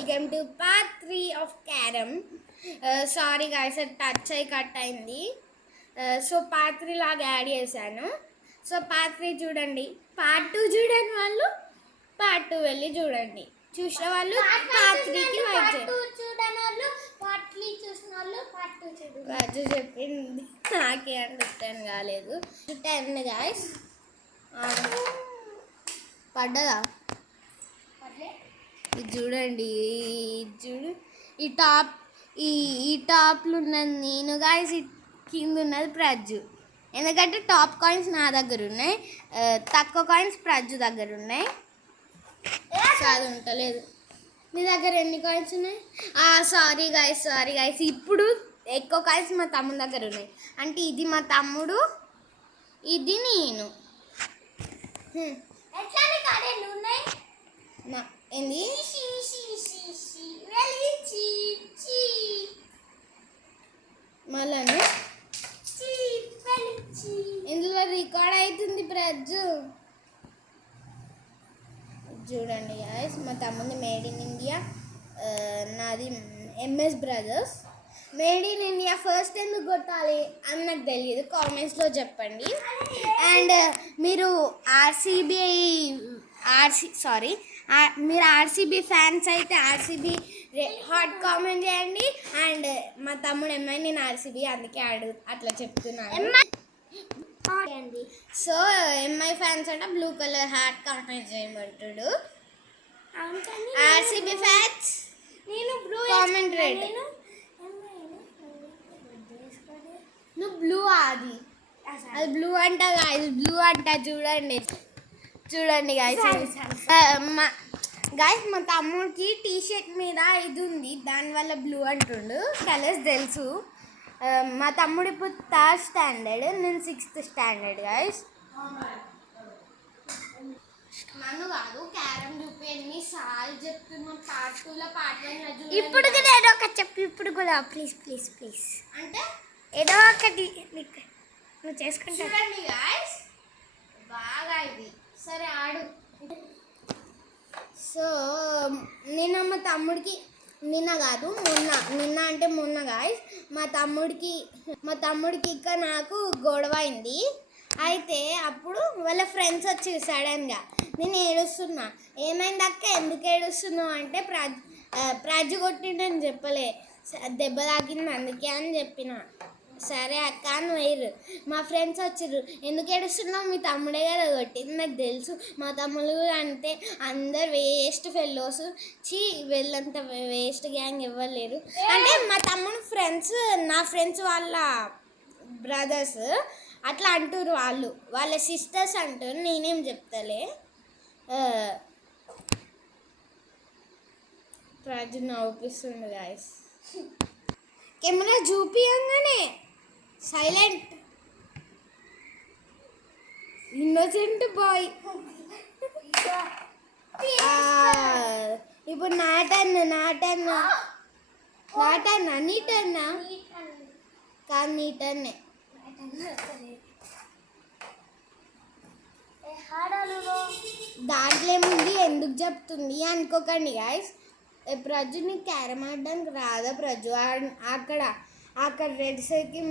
Welcome to part 3 of carrom. Sorry guys, touch అయి cut అయింది. So part 3 లాగా add చేశాను. సో పార్ట్ 3 చూడండి, పార్ట్ 2 చూడండి, వాళ్ళు పార్ట్ 2 వెళ్ళి చూడండి. చూసిన వాళ్ళు పార్ట్ 3కి వెయిట్ చేయండి. రాజు చెప్పింది నాకే అండర్స్టాండ్ కాలేదు. 10 గైస్. పడ్డదా? ఇది చూడండి, చూడు, ఈ టాప్లు ఉన్నది నేను గాయస్, కింద ఉన్నది ప్రజ్జు. ఎందుకంటే టాప్ కాయిన్స్ నా దగ్గర ఉన్నాయి, తక్కువ కాయిన్స్ ప్రజ్జు దగ్గర ఉన్నాయి. అది ఉంటలేదు. నీ దగ్గర ఎన్ని కాయిన్స్ ఉన్నాయి? సారీ గైస్, ఇప్పుడు ఎక్కువ కాయిన్స్ మా తమ్ముడు దగ్గర ఉన్నాయి. అంటే ఇది మా తమ్ముడు, ఇది నేను. ఏంది మళ్ళా ఇందులో రికార్డ్ అవుతుంది ప్రజ్జు. చూడండి గాయస్, మా తమ్ముది మేడ్ ఇన్ ఇండియా, నాది MS brothers. Made in India first ఎందుకు కొట్టాలి అని నాకు తెలియదు, కామెంట్స్లో చెప్పండి. అండ్ మీరు మీరు ఆర్సీబీ ఫ్యాన్స్ అయితే ఆర్సీబీ హాట్ కామెంట్ చేయండి. అండ్ మా తమ్ముడు ఎంఐ, నేను ఆర్సీబీ, అందుకే అట్లా చెప్తున్నాను. సో ఎంఐ ఫ్యాన్స్ అంటే బ్లూ కలర్ హాట్ కామెంట్ చేయమంటాడు. ఆర్సీబీ ఫ్యాన్స్ నేను బ్లూ కామెంట్ రెడ్. నువ్వు బ్లూ, అది బ్లూ అంట గాయస్, బ్లూ అంట. చూడండి గాయస్, మా తమ్ముడికి టీ షర్ట్ మీద ఇది ఉంది, దానివల్ల బ్లూ అంటుండు. కలర్స్ తెలుసు. మా తమ్ముడు ఇప్పుడు 3rd స్టాండర్డ్, నేను 6th స్టాండర్డ్ గాయస్. నన్ను కాదు, క్యారమ్ చూపి ఎన్నిసార్లు చెప్తున్నా. పార్ట్ 2లో పార్ట్ 1 ఇప్పుడు కూడా ఏదో ఒకటి చెప్పు. ఇప్పుడు కూడా ప్లీజ్ అంటే ఏదో ఒకటి నువ్వు చేసుకుంటా. చూడండి గాయస్, బాగా ఇది. సరే ఆడు. సో నిన్న మా తమ్ముడికి, నిన్న గాయస్, మా తమ్ముడికి ఇంకా నాకు గొడవ అయింది. అయితే అప్పుడు వాళ్ళ ఫ్రెండ్స్ వచ్చి సడన్గా నేను ఏడుస్తున్నా. ఏమైంది అక్క, ఎందుకు ఏడుస్తున్నావు అంటే ప్రజ్జు కొట్టిండని చెప్పలే, దెబ్బ తాకింది అందుకే అని చెప్పిన. సరే అక్క అని వేయరు. మా ఫ్రెండ్స్ వచ్చిర్రు, ఎందుకు ఏడుస్తున్నావు, మీ తమ్ముడే కదా కొట్టింది, నాకు తెలుసు. మా తమ్ముడు అంటే అందరు వేస్ట్ ఫెల్లోస్, వెళ్ళంత వేస్ట్ గ్యాంగ్ ఇవ్వలేరు. అంటే మా తమ్ముడు ఫ్రెండ్స్, నా ఫ్రెండ్స్ వాళ్ళ బ్రదర్స్ అట్లా అంటారు, వాళ్ళ సిస్టర్స్ అంటారు, నేనేం చెప్తలే. ప్రజలు నవ్విస్తుంది గాయస్. కెమెరా చూపియంగానే సైలెంట్, ఇన్నోసెంట్ బాయ్. ఇప్పుడు నా టర్న్ నీ టర్న్ కాదు, నీ టర్నే. దాంట్లో ఏముంది, ఎందుకు చెప్తుంది అనుకోకండి గాయస్. ప్రజ్జు నీకు క్యారమ్ ఆడడానికి రాదా ప్రజ్జు? అక్కడ రెడ్ సైకిల్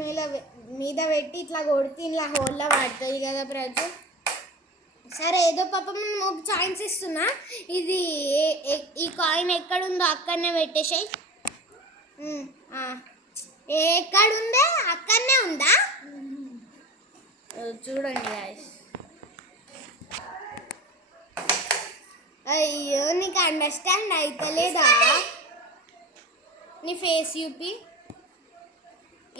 మీద పెట్టి ఇట్లా కొడితే ఇలా హోల్లో పడుతుంది కదా ప్రజ్జు. సరే ఏదో పాపం మనం ఒక ఛాన్స్ ఇస్తున్నా, ఇది ఈ కాయిన్ ఎక్కడుందో అక్కడనే పెట్టేసాయి. ఎక్కడుందే అక్కడనే ఉందా? చూడండి గాయస్. అయ్యో, నీకు అండర్స్టాండ్ అవుతలేదా? నీ ఫేస్ చూపి.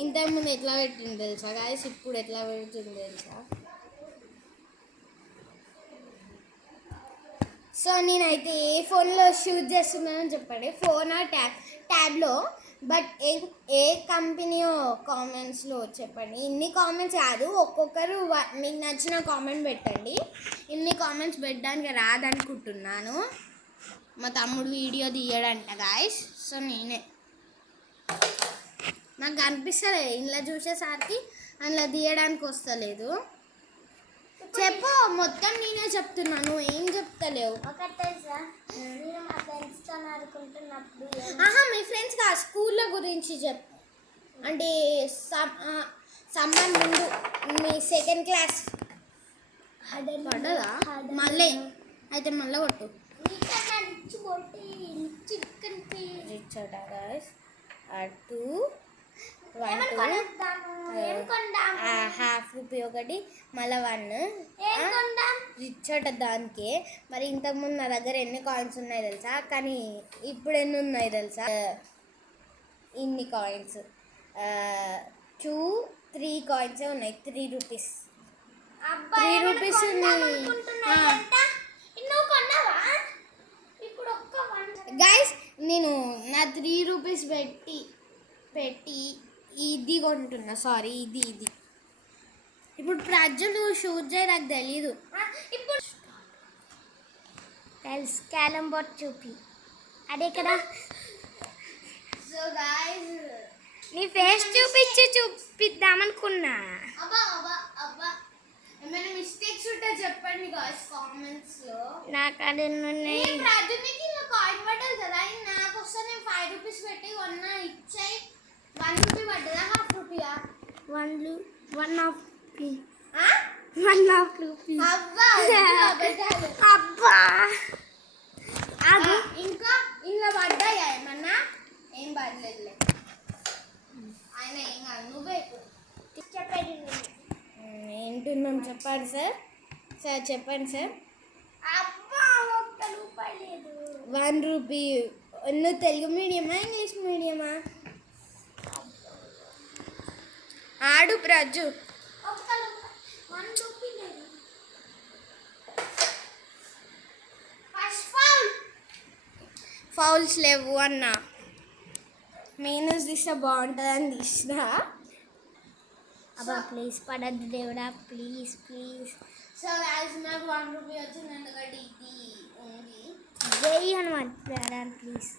ఇంతకుముందు ఎట్లా పెట్టింది తెలుసా గాయస్, ఇప్పుడు ఎట్లా పెడుతుంది తెలుసా? సో నేనైతే ఏ ఫోన్లో షూట్ చేస్తున్నానని చెప్పండి, ఫోన్ ఆ ట్యాబ్లో. బట్ ఏ కంపెనీయో కామెంట్స్లో చెప్పండి. ఇన్ని కామెంట్స్ కాదు, ఒక్కొక్కరు మీకు నచ్చిన కామెంట్ పెట్టండి. ఇన్ని కామెంట్స్ పెట్టడానికి రాదనుకుంటున్నాను. మా తమ్ముడు వీడియో తీయడంట గాయస్. సో నేనే, నాకు అనిపిస్తలేదు ఇంట్లో చూసేసరికి అందులో తీయడానికి వస్తలేదు. చెప్పు, మొత్తం నేనే చెప్తున్నా, నువ్వు ఏం చెప్తలేవు. ఒకటి తెలుసా, నేను మా ఫ్రెండ్స్తో ఆడుకుంటున్నప్పుడు ఆహా, మీ ఫ్రెండ్స్ కా స్కూల్లో గురించి చెప్పు. అంటే సమ్మర్ ముందు మీ సెకండ్ క్లాస్ పడ్డదా? మళ్ళీ అయితే మళ్ళీ కొట్టు. రిచ్ గైస్ అటు 1 హాఫ్ రూపీ ఒకటి మళ్ళీ 1 రిచ్ అట దానికే. మరి ఇంతకుముందు నా దగ్గర ఎన్ని కాయిన్స్ ఉన్నాయి తెలుసా, కానీ ఇప్పుడు ఎన్ని ఉన్నాయి తెలుసా, ఇన్ని కాయిన్స్ 2-3 కాయిన్సే ఉన్నాయి. 3 రూపీస్ 3 రూపీస్ గైస్. నేను నా 3 రూపీస్ పెట్టి ఇది కొంటున్నా. సారీ, ఇది ఇప్పుడు ప్రజలు షూట్ చేయ నాకు తెలీదు. ఇప్పుడు తెలుసు, క్యాలం బోర్డ్ చూపి అదే కదా. సో గైస్, నీ ఫేస్ చూపిద్దామనుకున్నా. ఏమైనా మిస్టేక్స్ ఉంటే చెప్పండి గాయ్స్ కామెంట్స్ లో. నాకు అది ఉన్నాయి. ప్రజలకి ఇలా కాయిన్ పడ్డది కదా, నాకు వస్తే నేను 5 రూపీస్ పెట్టి కొన్నా. ఇచ్చాయి 1 రూపీ పడ్డదా, హాఫ్ రూపీయా? 1.5 రూపీ. అబ్బా ఇంకా ఇలా పడ్డాయా ఏమన్నా? ఏం పడలేదులే. ఆయన ఏం కాదు, నువ్వే చెప్పండి. ఏంటున్నాం చెప్పండి సార్. చెప్పండి సార్. అబ్బా 1 రూపాయి లేదు. 1 రూపీ. నువ్వు తెలుగు మీడియమా ఇంగ్లీష్ మీడియమా? ఆడు ప్రజు. 1 రూపీ లేదు. ఫౌల్స్ లేవు అన్న. మీనస్ తీస్తే బాగుంటుందని తీసిన. అబ్బా ప్లీజ్ పడద్దు దేవుడా, ప్లీజ్. సో గాయ్స్, నాకు 1 రూపీ వచ్చింది ఎందుకంటే ఇది ఉంది. జై హనుమాన్ ప్లీజ్.